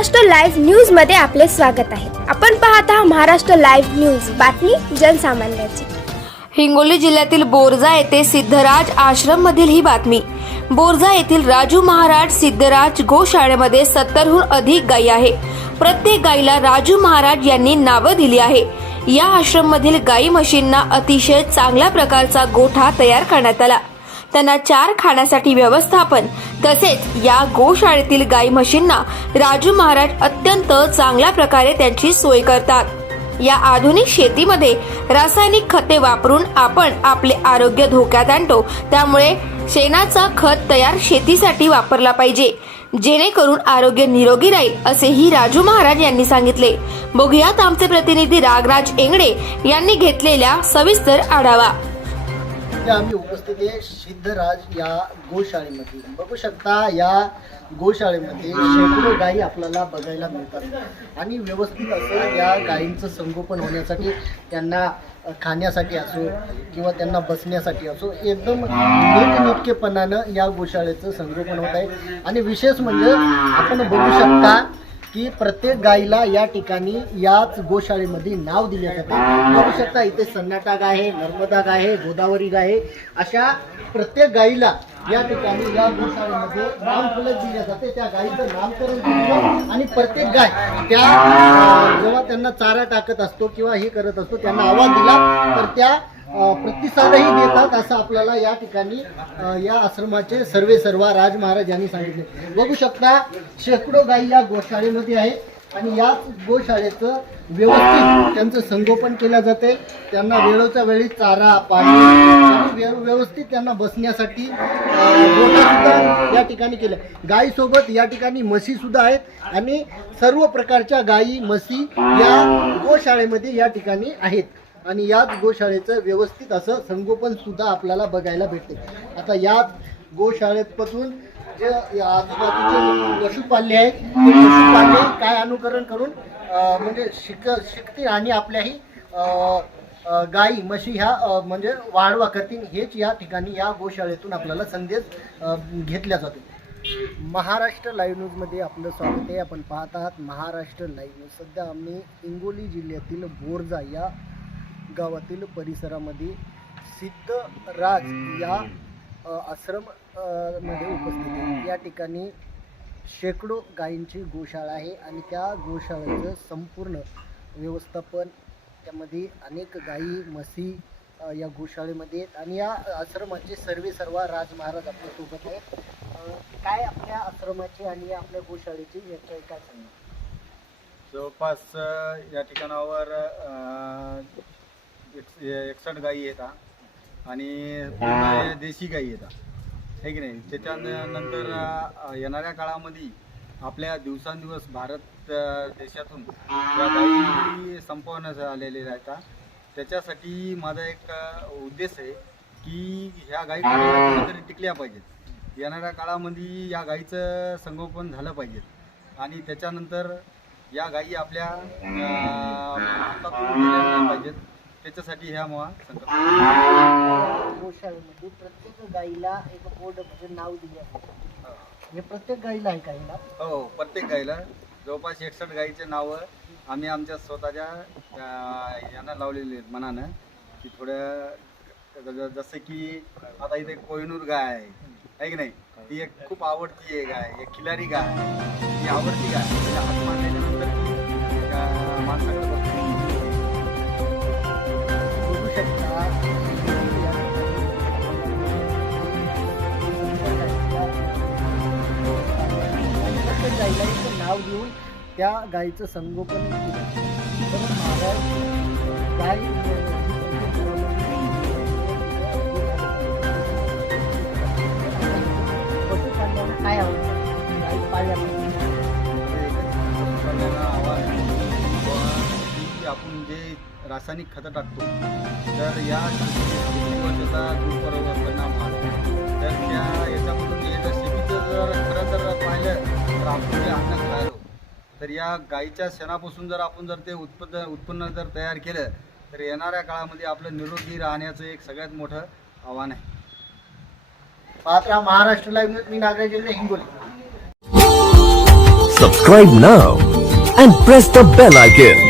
Maharashtra live न्यूजमध्ये आपले स्वागत आहे. आपण पाहत आहात महाराष्ट्र लाईव्ह न्यूज. बातमी जनसामान्याची. हिंगोली जिल्ह्यातील बोरजा येथे सिद्धराज आश्रम मधील ही बातमी. बोरजा येथील राजू महाराज सिद्धराज गोशाळेमध्ये सत्तरहून अधिक गायी आहे. प्रत्येक गायीला राजू महाराज यांनी नावं दिली आहे. या आश्रम मधील गायी म्हशींना अतिशय चांगल्या प्रकारचा गोठा तयार करण्यात आला. त्यांना चार खाण्यासाठी व्यवस्थापन तसेच या गोशाळेतील गाई म्हशींना राजू महाराज अत्यंत चांगल्या प्रकारे त्यांची सोय करतात. या आधुनिक शेतीमध्ये रासायनिक खते वापरून आपण आपले आरोग्य धोक्यात आणतो. त्यामुळे शेणाचा खत तयार शेतीसाठी वापरला पाहिजे. जेणेकरून आरोग्य निरोगी राहील असेही राजू महाराज यांनी सांगितले. बघूयात आमचे प्रतिनिधी रागराज एंगडे यांनी घेतलेल्या सविस्तर आढावा. सध्या आम्ही उपस्थित आहे. सिद्धराज या गोशाळेमध्ये. बघू शकता या गोशाळेमध्ये शेकडो गायी आपल्याला बघायला मिळतात. आणि व्यवस्थित असं या गायींचं संगोपन होण्यासाठी त्यांना खाण्यासाठी असो किंवा त्यांना बसण्यासाठी असो एकदम नीटनेटकेपणानं या गोशाळेचं संगोपन होत आहे. आणि विशेष म्हणजे आपण बघू शकता की प्रत्येक गायीला या ठिकाणी याच गोशाळेमध्ये नाव दिले जाते. बघू शकता इथे सन्नाटा गाय आहे नर्मदा गाय आहे गोदावरी गाय आहे. अशा प्रत्येक गायीला या ठिकाणी या गोशाळेमध्ये नाव फलक दिले जाते. त्या गायीचं नामकरण केलं आणि प्रत्येक गाय त्या जेव्हा त्यांना चारा टाकत असतो किंवा हे करत असतो त्यांना आवाज दिला तर त्या प्रतिसादही देतात असं आपल्याला या ठिकाणी या आश्रमाचे सर्वे सर्वा राज महाराज यांनी सांगितले. बघू शकता शेकडो गाई या गोशाळेमध्ये आहे आणि याच गोशाळेचं व्यवस्थित त्यांचं संगोपन केलं जाते. त्यांना वेळोच्या वेळी चारा पाणी व्यवस्थित त्यांना बसण्यासाठी सुद्धा या ठिकाणी केलं. गायीसोबत या ठिकाणी म्हशी सुद्धा आहेत आणि सर्व प्रकारच्या गायी म्हशी या गोशाळेमध्ये या ठिकाणी आहेत. आणि याच गोशाळेचं व्यवस्थित असं संगोपन सुद्धा आपल्याला बघायला भेटते. आता याच गोशाळेपासून जे आजूबाजूचे पशुपाल्य आहेत ते पशुपाल्य काय अनुकरण करून म्हणजे शिक शिकतील आणि आपल्याही गाई म्हशी ह्या म्हणजे वाढवा करतील हेच या ठिकाणी या गोशाळेतून आपल्याला संदेश घेतला जातो. महाराष्ट्र लाईव्ह न्यूजमध्ये आपलं स्वागत आहे. आपण पाहत आहात महाराष्ट्र लाईव्ह न्यूज. सध्या आम्ही हिंगोली जिल्ह्यातील बोरजा या गावातील परिसरामध्ये सिद्धराज या आश्रममध्ये उपस्थित आहे. या ठिकाणी शेकडो गायींची गोशाळा आहे आणि त्या गोशाळेचं संपूर्ण व्यवस्थापन त्यामध्ये अनेक गायी म्हशी या गोशाळेमध्ये आहेत. आणि या आश्रमाचे सर्वे सर्व राज महाराज आपल्यासोबत आहेत. काय आपल्या आश्रमाची आणि आपल्या गोशाळेची याच्या काय सांगणार? जवळपास या ठिकाणावर एक- एकसष्ट गायी येतात आणि पूर्ण देशी गायी येतात हे की नाही? त्याच्यानंतर येणाऱ्या काळामध्ये आपल्या दिवसांदिवस भारत देशातून या गायी संपवण्यात आलेल्या राहतात त्याच्यासाठी माझा एक उद्देश आहे की ह्या गायी कुठेतरी टिकल्या पाहिजेत. येणाऱ्या काळामध्ये या गायीचं संगोपन झालं पाहिजे आणि त्याच्यानंतर या गायी आपल्या भारतातून पाहिजेत. त्याच्यासाठी ह्या संकल्प गोशाळेमध्ये प्रत्येक गाईला एक बोर्ड म्हणजे नाव दिले आहे. हे. प्रत्येक गाईला आहे काही नाव हो प्रत्येक गाईला. जवळपास एकसष्ट गाईचे नावं आम्ही आमच्या स्वतःच्या यांना लावलेले आहेत मनानं. की थोड्या जसं की आता इथे कोहिनूर गाय आहे. की नाही? ती एक खूप आवडती आहे गाय एक खिलारी गाय. ती आवडती गाय हात मारल्यानंतर माणसाकडे गाईला नाव देऊन त्या गाईचं संगोपन केलं. तर महाराज पशुपालनाला काय आवडतं? गाई आव्हान आपण जे रासायनिक खतं टाकतो. तर या शेतीवर त्याचा दुष्परिणाम परिणाम हा तर त्या याच्यामधून जे जर शेतीचं जर खरं जर पाहिलं तर आपण जे अन्न खायलो तर या गाईच्या शेणापासून जर आपण जर ते उत्पन्न उत्पन्न जर तयार केलं तर येणाऱ्या काळामध्ये आपलं निरोगी राहण्याचं एक सगळ्यात मोठं आव्हान आहे. पाहत Maharashtra live news me Nagraj Hingoli. Subscribe now and press the bell icon.